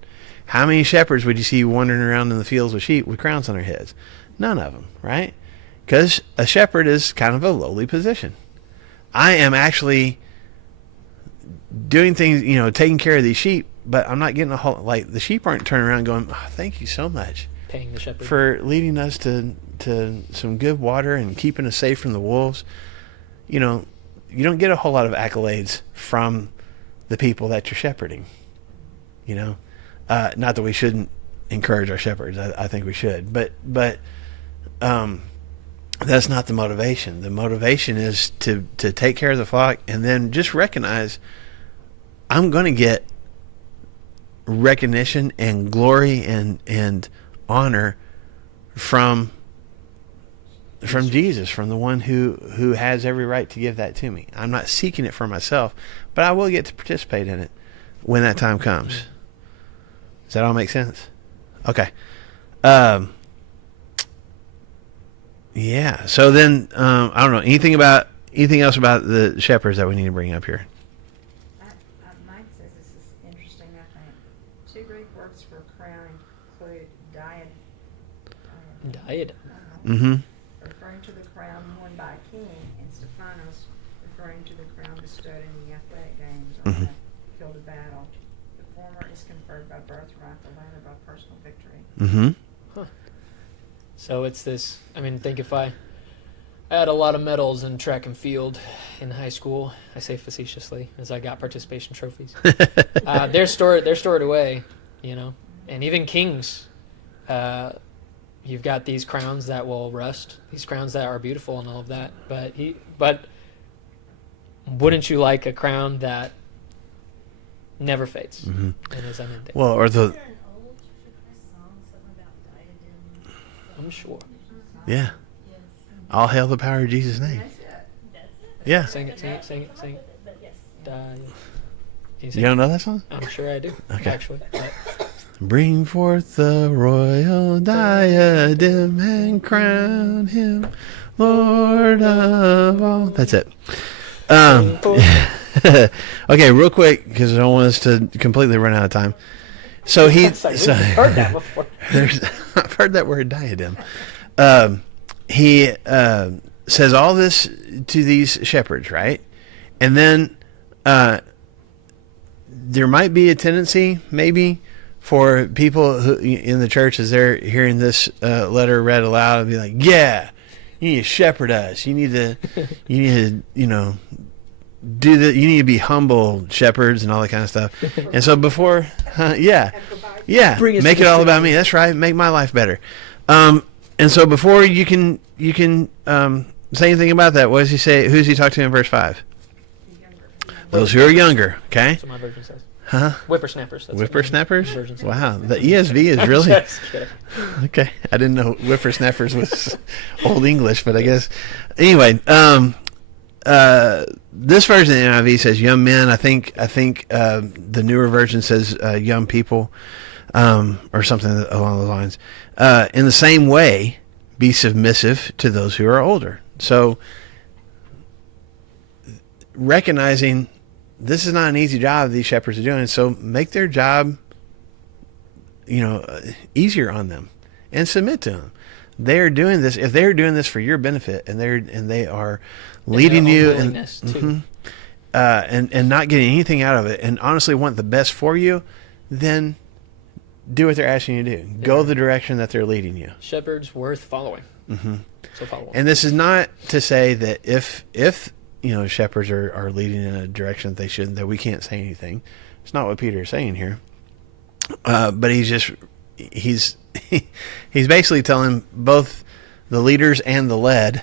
How many shepherds would you see wandering around in the fields with sheep with crowns on their heads? None of them, right? Because a shepherd is kind of a lowly position. I am actually doing things, taking care of these sheep, but I'm not getting a whole, like, the sheep aren't turning around going, oh, thank you so much Paying the shepherd for leading us to some good water and keeping us safe from the wolves. You don't get a whole lot of accolades from the people that you're shepherding. Not that we shouldn't encourage our shepherds. I think we should, but that's not the motivation. The motivation is to take care of the flock and then just recognize I'm going to get recognition and glory and honor from Jesus, from the one who has every right to give that to me. I'm not seeking it for myself, but I will get to participate in it when that time comes. Does that all make sense? Okay. Yeah. So then, I don't know anything else about the shepherds that we need to bring up here. Mike says this is interesting, I think. 2 Greek words for crown include diad. died. Mm-hmm. Referring to the crown worn by a king, and Stephanos, referring to the crown bestowed in the athletic games or Mhm. the field of battle. The former is conferred by birthright, the latter by personal victory. Mm-hmm. So it's this. I mean, think if I had a lot of medals in track and field in high school. I say facetiously, as I got participation trophies. They're stored away, you know. And even kings, you've got these crowns that will rust, these crowns that are beautiful and all of that. But wouldn't you like a crown that never fades Mm-hmm. and is unending? Well, or the Is there an old Church of Christ song, something about diadem? I'm sure. yeah. Yes. All hail the power of Jesus' name. That's it. That's it. Yeah. Sing it, sing it, sing it, sing it. But yes. Can you You sing don't know that song? I'm sure I do, Okay. actually. But Bring forth the royal diadem and crown him Lord of all. That's it. Okay, real quick, because I don't want us to completely run out of time. So he, It's like, so, we've heard that before. I've heard that word diadem. He says all this to these shepherds, right? And then there might be a tendency, maybe, for people who in the church as they're hearing this letter read aloud and be like, "Yeah, you need to shepherd us. You need to, you know, do the. You need to be humble shepherds and all that kind of stuff." And so before, yeah. Yeah, Bring us make to it the all about throne. me. That's right. Make my life better. And so before you can say anything about that, what does he say? Who does he talk to in verse 5? Those who are younger. Okay. That's what my version says. Huh? Whippersnappers. That's what my Whippersnappers. version says. Wow, the ESV is really Just kidding. okay. I didn't know whippersnappers was Old English, but I guess anyway. This version of the NIV says young men. I think the newer version says young people, or something along those lines. In the same way, be submissive to those who are older. So, recognizing this is not an easy job these shepherds are doing, so make their job, easier on them, and submit to them. They are doing this. If they are doing this for your benefit, and they are leading their own you, and willingness, too. and not getting anything out of it, and honestly want the best for you, then do what they're asking you to do. Go Yeah. the direction that they're leading you. Shepherds worth following. Mm-hmm. So follow them. And this is not to say that if shepherds are leading in a direction that they shouldn't, that we can't say anything. It's not what Peter is saying here. But he's basically telling both the leaders and the led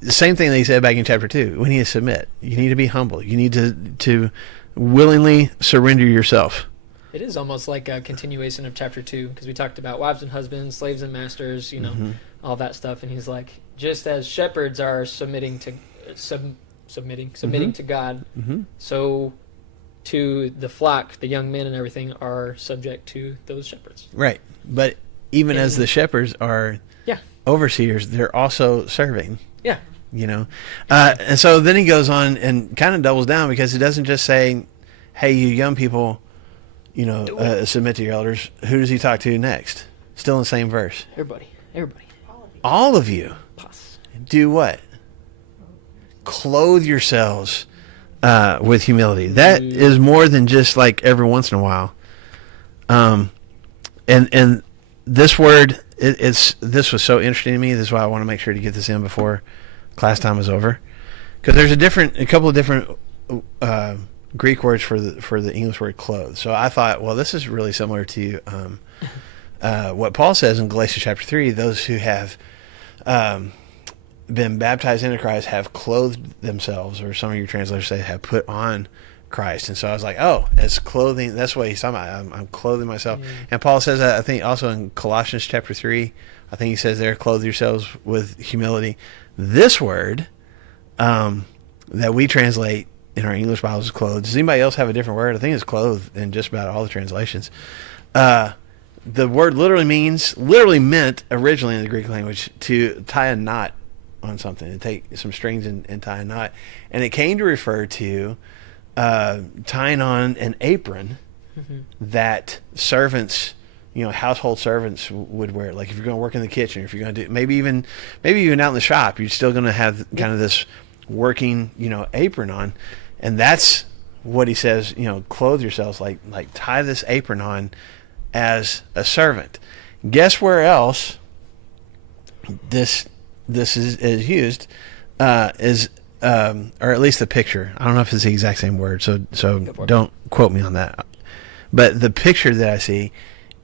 the same thing that he said back in chapter 2. We need to submit. You need to be humble. You need to willingly surrender yourself. It is almost like a continuation of chapter 2, because we talked about wives and husbands, slaves and masters, Mm-hmm. all that stuff. And he's like, just as shepherds are submitting to to God, Mm-hmm. so to the flock, the young men and everything are subject to those shepherds. Right. But even as And- the shepherds are Yeah. overseers, they're also serving. Yeah. And so then he goes on and kind of doubles down, because he doesn't just say, hey, you young people, submit to your elders. Who does he talk to next? Still in the same verse. Everybody. All of you Plus. do what? Clothe yourselves with humility. That is more than just like every once in a while. And this word, this was so interesting to me. This is why I want to make sure to get this in before class time is over, because there's a couple of different Greek words for the English word clothes. So I thought, well, this is really similar to what Paul says in Galatians chapter 3. Those who have been baptized into Christ have clothed themselves, or some of your translators say have put on Christ. And so I was like, oh, as clothing, that's what he's talking about. I'm clothing myself. And Paul says that, I think, also in Colossians chapter 3. I think he says there, clothe yourselves with humility. This word that we translate in our English Bibles is clothed. Does anybody else have a different word? I think it's clothed in just about all the translations. The word literally meant originally in the Greek language to tie a knot on something, to take some strings and tie a knot. And it came to refer to tying on an apron that servants, household servants would wear. Like if you're going to work in the kitchen, or if you're going to do maybe even out in the shop, you're still going to have kind of this working, apron on, and that's what he says. Clothe yourselves, like tie this apron on as a servant. Guess where else this is used is or at least the picture. I don't know if it's the exact same word, so don't quote me on that. But the picture that I see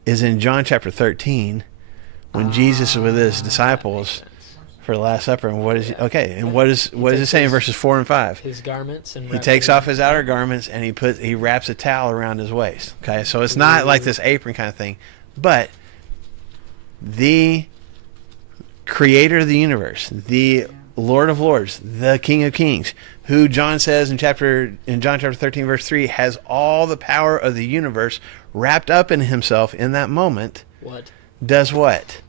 is in John chapter 13 when Jesus is with his disciples for the Last Supper. And what is it saying in verses 4 and 5? His garments, and He takes off his outer garments and he wraps a towel around his waist. Okay, so it's not like this apron kind of thing, but the creator of the universe, the Lord of Lords, the King of Kings, who John says in John chapter 13 verse 3 has all the power of the universe wrapped up in himself in that moment. What? Does what?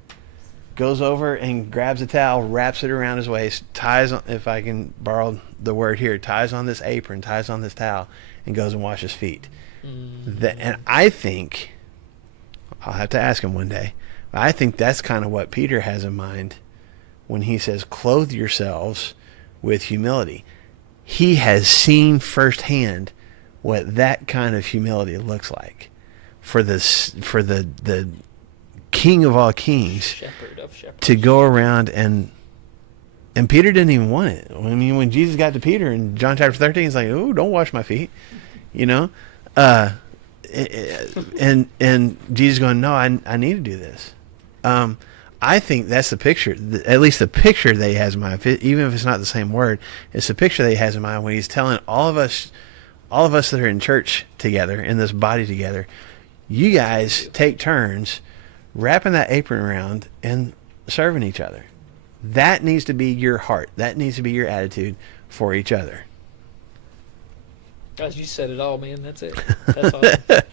Goes over and grabs a towel, wraps it around his waist, ties on, if I can borrow the word here, ties on this apron, ties on this towel, and goes and washes feet. And I think, I'll have to ask him one day, I think that's kind of what Peter has in mind when he says, clothe yourselves with humility. He has seen firsthand what that kind of humility looks like for the King of all kings, Shepherd of shepherds. to go around and Peter didn't even want it. I mean, when Jesus got to Peter in John chapter 13, he's like, "Oh, don't wash my feet," and Jesus going, "No, I need to do this." I think that's the picture, at least the picture that he has in mind, even if it's not the same word. It's the picture that he has in mind when he's telling all of us that are in church together, in this body together, you guys take turns wrapping that apron around and serving each other. That needs to be your heart. That needs to be your attitude for each other. Guys, you said it all, man. That's it. That's awesome.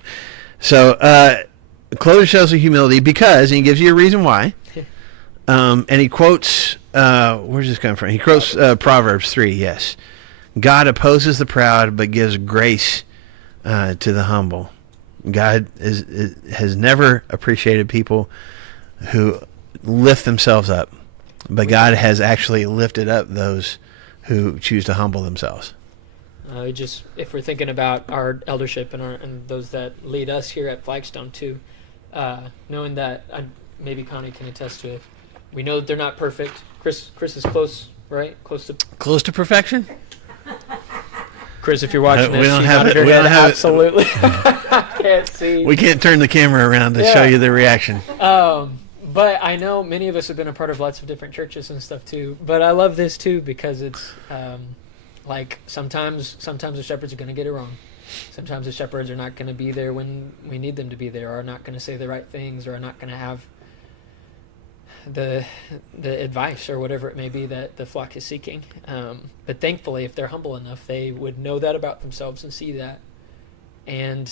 So, clothe yourselves with humility because, and he gives you a reason why. And he quotes, where's this coming from? He quotes Proverbs 3, yes. God opposes the proud, but gives grace to the humble. God has never appreciated people who lift themselves up, but God has actually lifted up those who choose to humble themselves. If we're thinking about our eldership and those that lead us here at Flagstone too, knowing that maybe Connie can attest to it, we know that they're not perfect. Chris is close, right? Close to perfection. Chris, if you're watching We this, don't you have nod it- your we head don't have it. absolutely. Can't see. We can't turn the camera around to show you the reaction. But I know many of us have been a part of lots of different churches and stuff too. But I love this too because it's like sometimes the shepherds are going to get it wrong. Sometimes the shepherds are not going to be there when we need them to be there, or are not going to say the right things, or are not going to have the advice or whatever it may be that the flock is seeking. But thankfully, if they're humble enough, they would know that about themselves and see that. And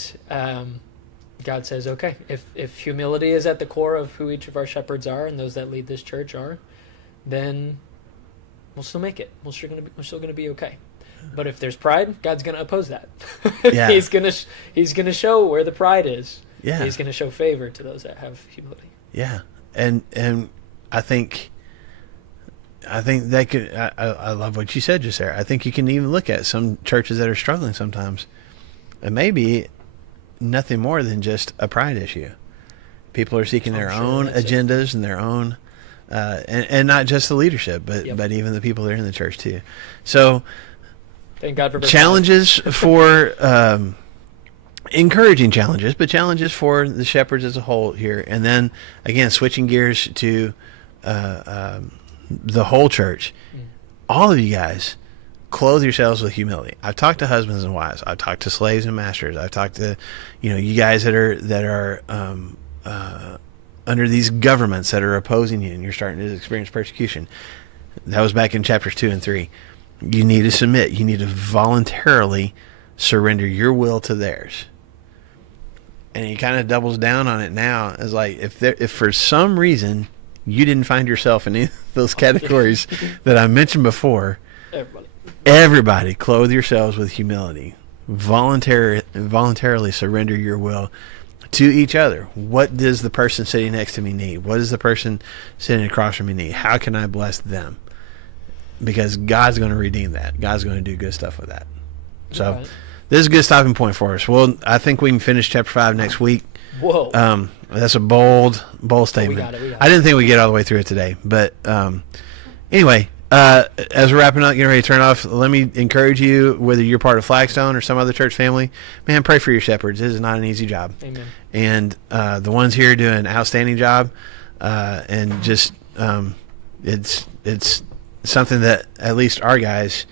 God says, okay, if humility is at the core of who each of our shepherds are and those that lead this church are, then we'll still make it. We're still gonna be okay. But if there's pride, God's gonna oppose that. Yeah. He's gonna show where the pride is. Yeah. He's gonna show favor to those that have humility. Yeah, and I think that could. I love what you said just there. I think you can even look at some churches that are struggling sometimes, and maybe nothing more than just a pride issue. People are seeking their own agendas and their own, and not just the leadership, but even the people that are in the church too. So, thank God for challenges for. Encouraging challenges, but challenges for the shepherds as a whole here. And then, again, switching gears to the whole church. All of you guys, clothe yourselves with humility. I've talked to husbands and wives. I've talked to slaves and masters. I've talked to, you guys that are under these governments that are opposing you, and you're starting to experience persecution. That was back in chapters 2 and 3. You need to submit. You need to voluntarily surrender your will to theirs. And he kind of doubles down on it now as like, if for some reason you didn't find yourself in any of those categories that I mentioned before, everybody clothe yourselves with humility. Voluntarily surrender your will to each other. What does the person sitting next to me need? What does the person sitting across from me need? How can I bless them? because God's going to redeem that. God's going to do good stuff with that. So Right. this is a good stopping point for us. Well, I think we can finish chapter 5 next week. Whoa. That's a bold statement. got it. I didn't think we'd get all the way through it today, but anyway, as we're wrapping up, getting ready to turn off, let me encourage you, whether you're part of Flagstone or some other church family, man, pray for your shepherds. This is not an easy job. Amen. And the ones here do an outstanding job, and just it's something that at least our guys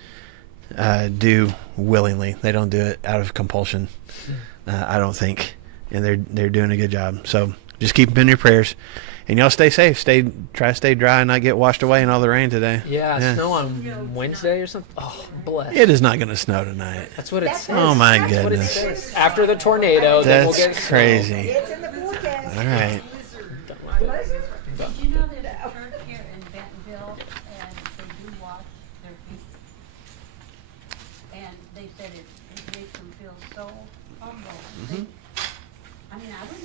do willingly. They don't do it out of compulsion, I don't think, and they're doing a good job. So just keep them in your prayers, and y'all stay safe. Try to stay dry and not get washed away in all the rain today. Yeah, snow on Wednesday or something. Oh, bless. It is not going to snow tonight. That's what it says. Oh my That's what it goodness, says. After the tornado, then we'll that's get crazy. It's in the forecast. All right. Did you know there's a church here in Bentonville, and they do wash their feet? And they said it makes them feel so humble. I mean, I wouldn't